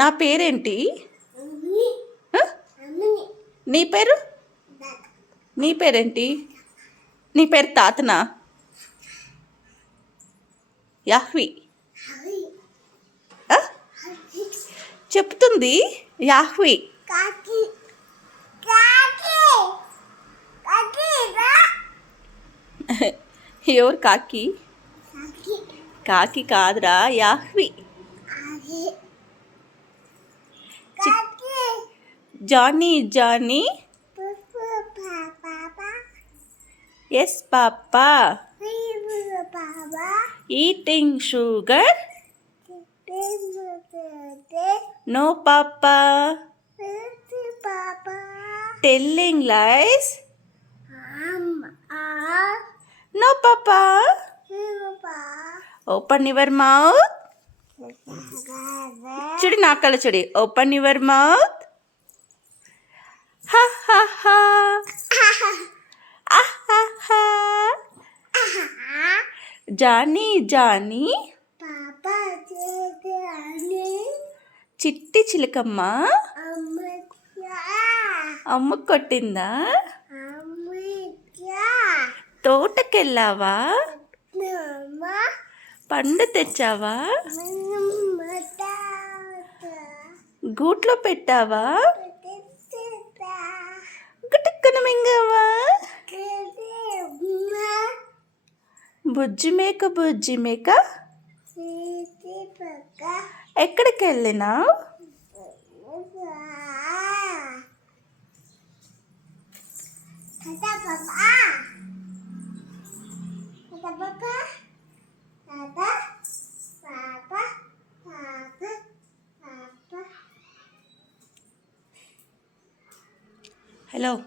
నా పేరేంటి? ఆ? నీ పేరు? నీ పేరేంటి? నీ పేరు తాతనా? యాహ్వి. ఆ? చెప్తుంది యాహ్వి. ఎవరు కాకి? కాకి కాదురా, యాహ్వి. Johnny Johnny. Yes papa. Eating sugar. No papa. Telling lies. No papa. Open your mouth. చూడు నా కళ్ళ చూడి. Open your mouth. హా హా హా. Johnny Johnny. చిట్టి చిలకమ్మ అమ్మ కొట్టిందా? తోటకెళ్ళావా? పండు తెచ్చావా? గూట్లో పెట్టావా? గుటుక్కున మింగావా? బుజ్జి మేక బుజ్జి మేక ఎక్కడికి వెళ్ళినావు? హలో.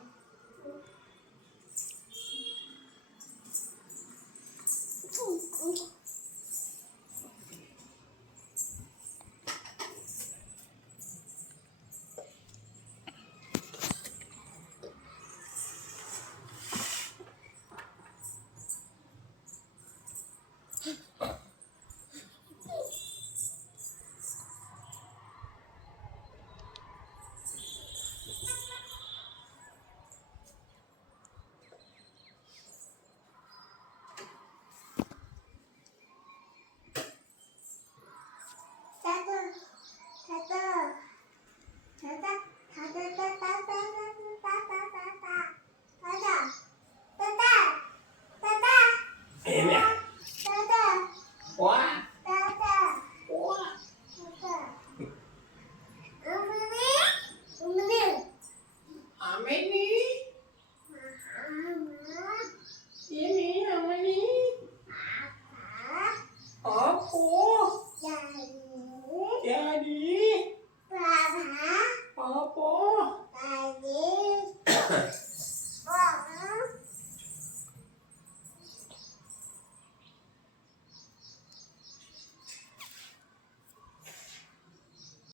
Daddy. Papa. Papa.